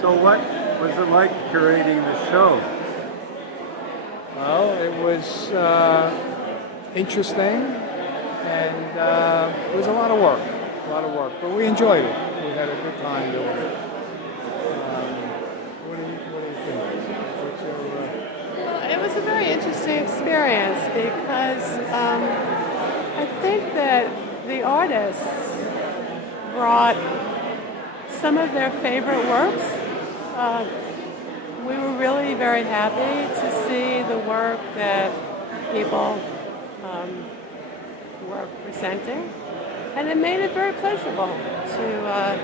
So what was it like curating the show? Well, it was interesting, and it was a lot of work, but we enjoyed it. We had a good time doing it. What do you think? What's your, It was a very interesting experience because I think that the artists brought some of their favorite works. We were really very happy to see the work that people were presenting, and it made it very pleasurable to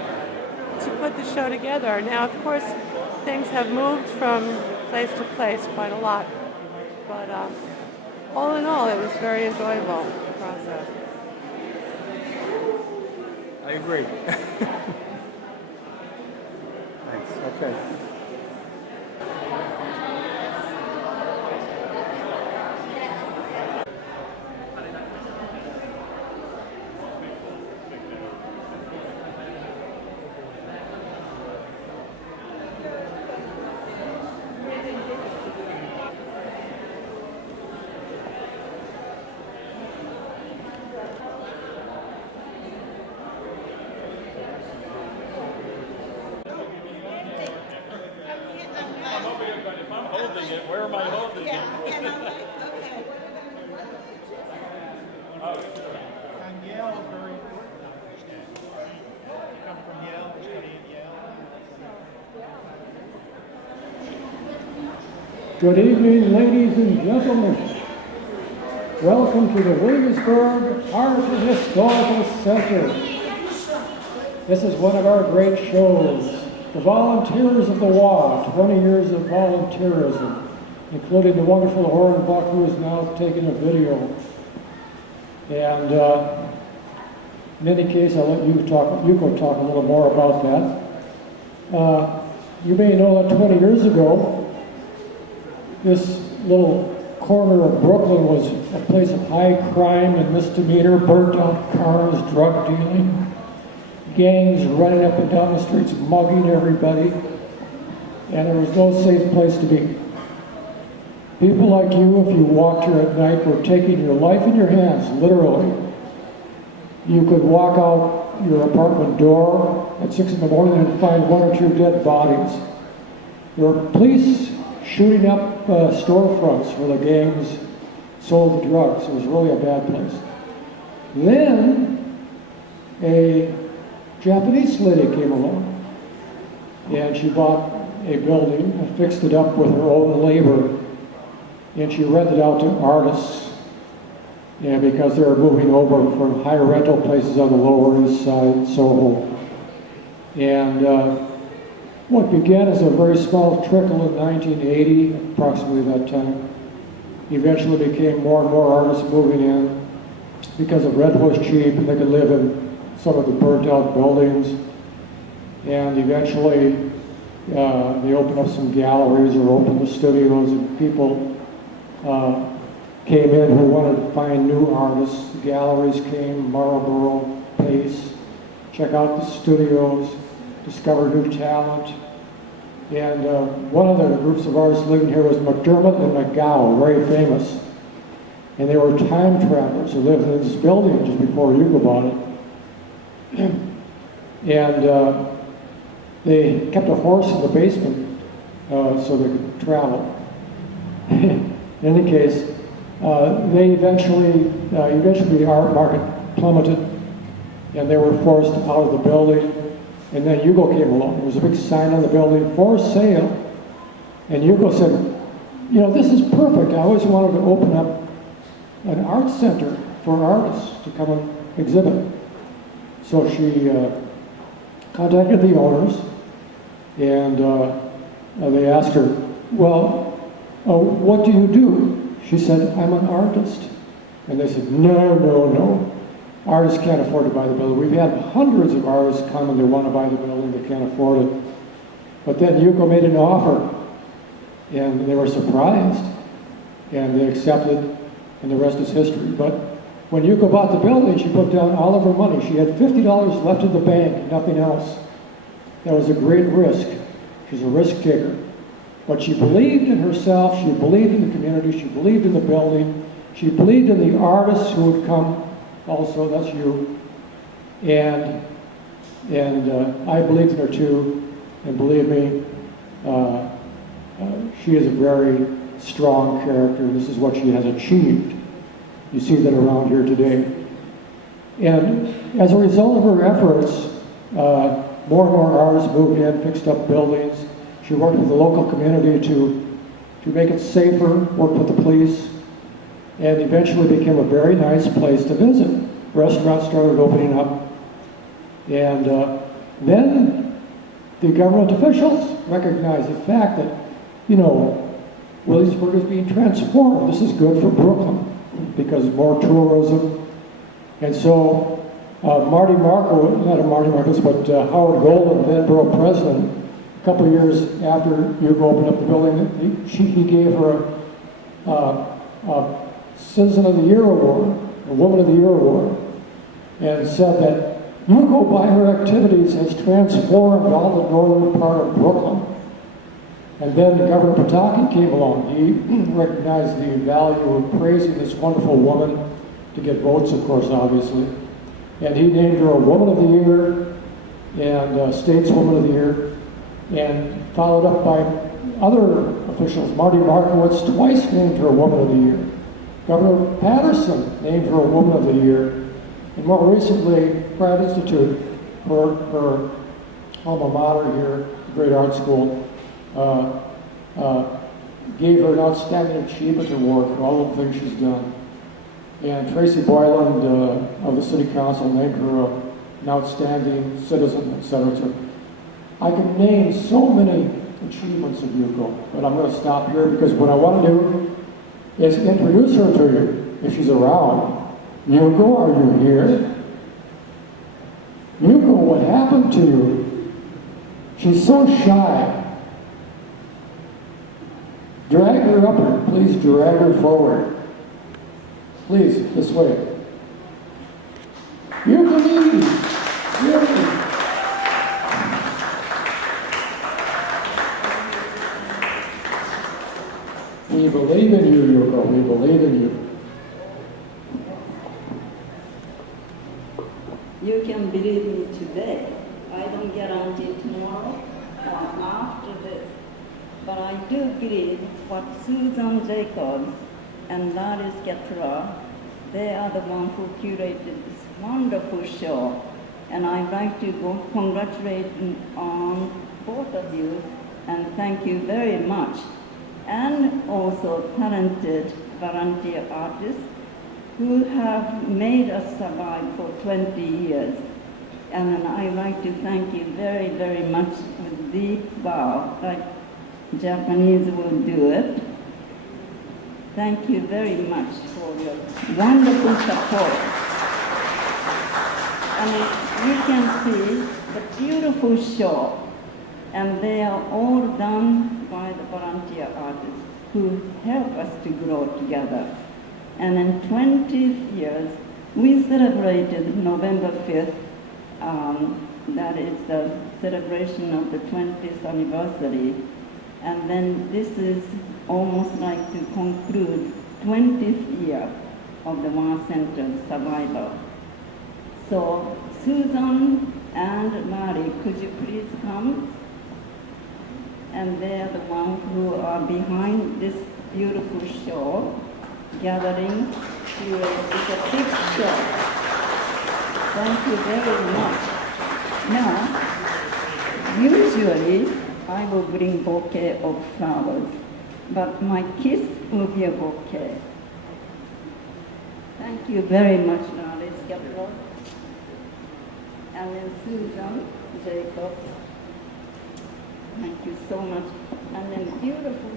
put the show together. Now, of course, things have moved from place to place quite a lot, but all in all, it was very enjoyable process. I agree. Thanks. Okay. Where am I holding it? And I'm like, okay, what are we going to do? And Yale is very important to understand. You come from Yale, you study at Yale. Good evening, ladies and gentlemen. Welcome to the Williamsburg Art and Historical Center. This is one of our great shows. The Volunteers of the WA, 20 years of volunteerism, including the wonderful Oren Buck, who is now taking a video. And in any case, I'll let you go talk a little more about that. You may know that 20 years ago, this little corner of Brooklyn was a place of high crime and misdemeanor, burnt out cars, drug dealing, gangs running up and down the streets, mugging everybody, and there was no safe place to be. People like you, if you walked here at night, were taking your life in your hands, literally. You could walk out your apartment door at 6 in the morning and find one or two dead bodies. There were police shooting up storefronts where the gangs sold the drugs. It was really a bad place. Then a Japanese lady came along, and she bought a building and fixed it up with her own labor, and she rented out to artists, and because they were moving over from higher rental places on the Lower East Side, Soho. And what began as a very small trickle in 1980, approximately that time, eventually became more and more artists moving in because the rent was cheap and they could live in some of the burnt out buildings, and eventually they opened up some galleries or opened the studios, and people came in who wanted to find new artists. The galleries came, Marlboro, Pace, check out the studios, discover new talent. And one of the groups of artists living here was McDermott and McGow, very famous. And they were time travelers who lived in this building just before Hugo bought it. And they kept a horse in the basement so they could travel. In any case, they eventually the art market plummeted, and they were forced out of the building. And then Hugo came along. There was a big sign on the building, for sale. And Hugo said, you know, this is perfect. I always wanted to open up an art center for artists to come and exhibit. So she contacted the owners, and they asked her, well, what do you do? She said, I'm an artist. And they said, no. Artists can't afford to buy the building. We've had hundreds of artists come and they want to buy the building, they can't afford it. But then Yuko made an offer, and they were surprised, and they accepted, and the rest is history. But when Yuko bought the building, she put down all of her money. She had $50 left in the bank, nothing else. That was a great risk. She's a risk taker. But she believed in herself, she believed in the community, she believed in the building, she believed in the artists who would come also, that's you. And I believed in her too, and believe me, she is a very strong character. This is what she has achieved. You see that around here today. And as a result of her efforts, more and more artists moved in, fixed up buildings. She worked with the local community to make it safer, worked with the police, and eventually became a very nice place to visit. Restaurants started opening up. And then the government officials recognized the fact that, you know, Williamsburg is being transformed. This is good for Brooklyn because more tourism. And so Howard Golden, then borough president, a couple of years after Hugo opened up the building, he gave her a Citizen of the Year Award, a Woman of the Year Award, and said that Hugo, by her activities, has transformed all the northern part of Brooklyn. And then Governor Pataki came along. He recognized the value of praising this wonderful woman to get votes, of course, obviously. And he named her a Woman of the Year and Stateswoman of the Year, and followed up by other officials. Marty Markowitz twice named her a Woman of the Year. Governor Patterson named her a Woman of the Year. And more recently, Pratt Institute, her alma mater here, the Great Art School, gave her an Outstanding Achievement Award for all the things she's done. And Tracy Boyland of the City Council named her an Outstanding Citizen, etc. So I can name so many achievements of Yuko, but I'm going to stop here because what I want to do is introduce her to you, if she's around. Yuko, are you here? Yuko, what happened to you? She's so shy. Drag her up here. Please drag her forward. Please, this way. Yuko, we believe in you, Yuko. We believe in you. You can believe me today. I don't guarantee tomorrow or after this. But I do believe what Susan Jacobs and Larry Scaturro, they are the ones who curated this wonderful show. And I'd like to congratulate on both of you and thank you very much. And also talented volunteer artists who have made us survive for 20 years. And I'd like to thank you very, very much with deep bow, like Japanese will do it. Thank you very much for your wonderful support. And you can see the beautiful show, and they are all done by the volunteer artists who help us to grow together. And in 20 years, we celebrated November 5th. That is the celebration of the 20th anniversary. And then this is almost like to conclude 20th year of the War Center's survival. So Susan and Mary, could you please come? And they are the ones who are behind this beautiful show, gathering to it's a big show. Thank you very much. Now, usually I will bring bouquet of flowers, but my kiss will be a bouquet. Thank you very much, Larry Scaturro. And then Susan Jacobs. Thank you so much. And then beautiful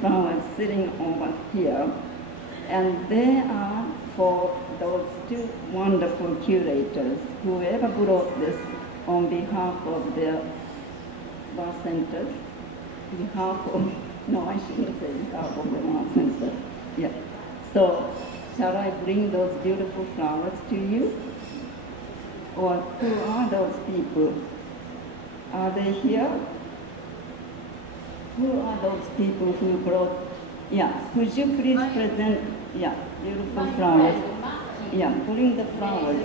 flowers sitting over here. And they are for those two wonderful curators, whoever brought this on behalf of their bar centers, no, I shouldn't say behalf of the bar center. Yeah. So, shall I bring those beautiful flowers to you? Or who are those people? Are they here? Who are those people who brought? Yeah, could you please present? Yeah, beautiful flowers. Yeah, bring the flowers.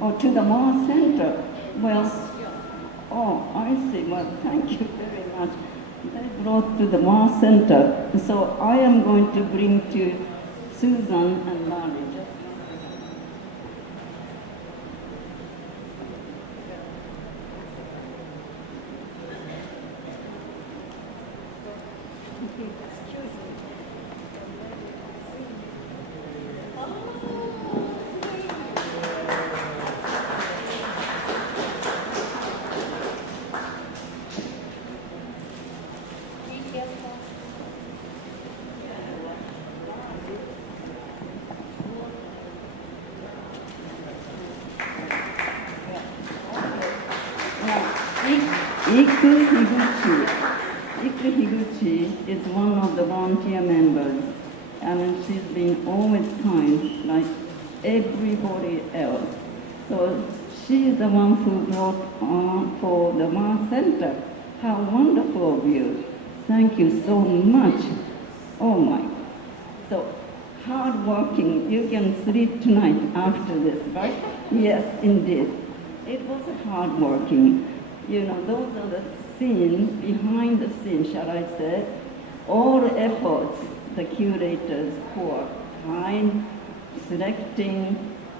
Oh, to the Mars Center. Well, oh, I see. Well, thank you very much. They brought to the Mars Center. So I am going to bring to Susan and Larry. Iku Higuchi is one of the volunteer members, and she's been always kind, like everybody else. So she is the one who brought on for the Mars Center. How wonderful of you. Thank you so much. Oh my. So hard-working. You can sleep tonight after this, right? Yes, indeed. It was hard-working. You know, those are the scenes, behind the scenes, shall I say, all the efforts the curators pour behind selecting,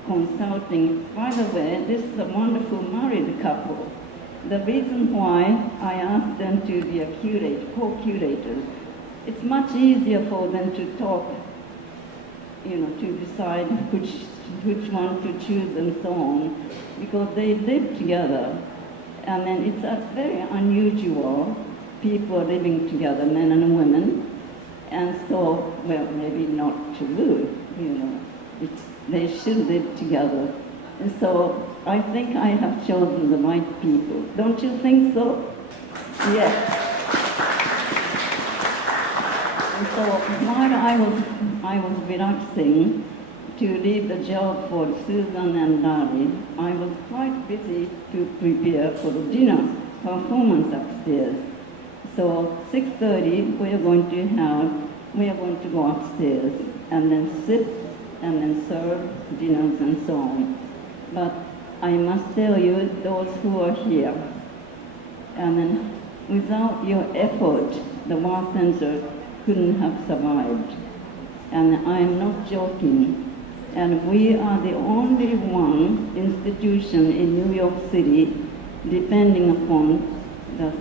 consulting. By the way, this is a wonderful married couple. The reason why I asked them to be a co-curators, it's much easier for them to talk, you know, to decide which one to choose and so on, because they live together. And then it's very unusual, people living together, men and women. And so, well, maybe not true, you know, they should live together. And so I think I have chosen the right people. Don't you think so? Yes. And so while I was relaxing to leave the job for Susan and Larry, I was quite busy to prepare for the dinner performance upstairs. So 6:30 we are going to go upstairs and then sit and then serve dinners and so on. But I must tell you, those who are here, and then without your effort, the War Center couldn't have survived. And I am not joking. And we are the only one institution in New York City depending upon the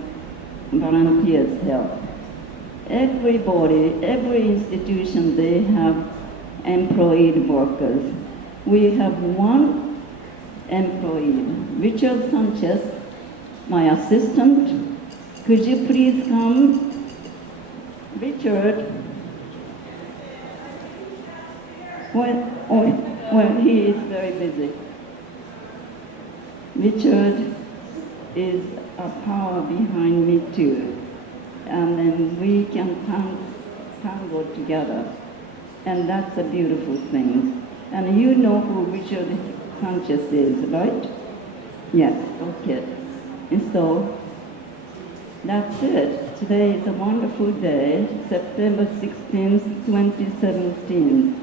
volunteers' help. Everybody, every institution, they have employed workers. We have one employee, Richard Sanchez, my assistant. Could you please come? Richard. Well, he is very busy. Richard is a power behind me too. And then we can tango together. And that's a beautiful thing. And you know who Richard Sanchez is, right? Yes, okay. And so, that's it. Today is a wonderful day, September 16th, 2017.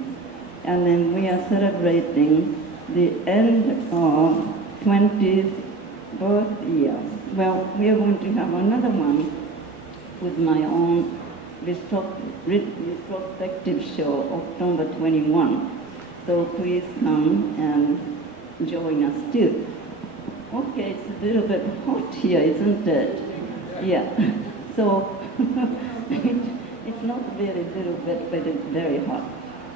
And then we are celebrating the end of 20th birth year. Well, we are going to have another one with my own retrospective show, October 21. So please come and join us too. Okay, it's a little bit hot here, isn't it? Yeah. So it's not really little bit, but it's very hot.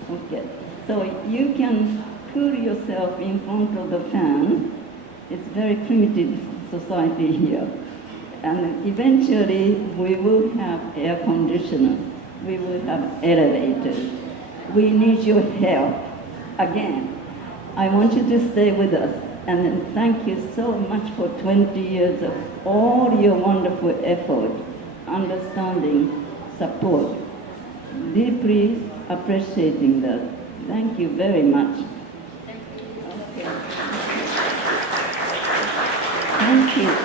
Okay. So you can cool yourself in front of the fan. It's very primitive society here. And eventually we will have air conditioners. We will have elevators. We need your help. Again, I want you to stay with us. And thank you so much for 20 years of all your wonderful effort, understanding, support. Deeply appreciating that. Thank you very much. Okay. you.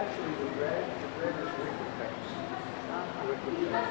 actually the red is wicked face. Wicked face.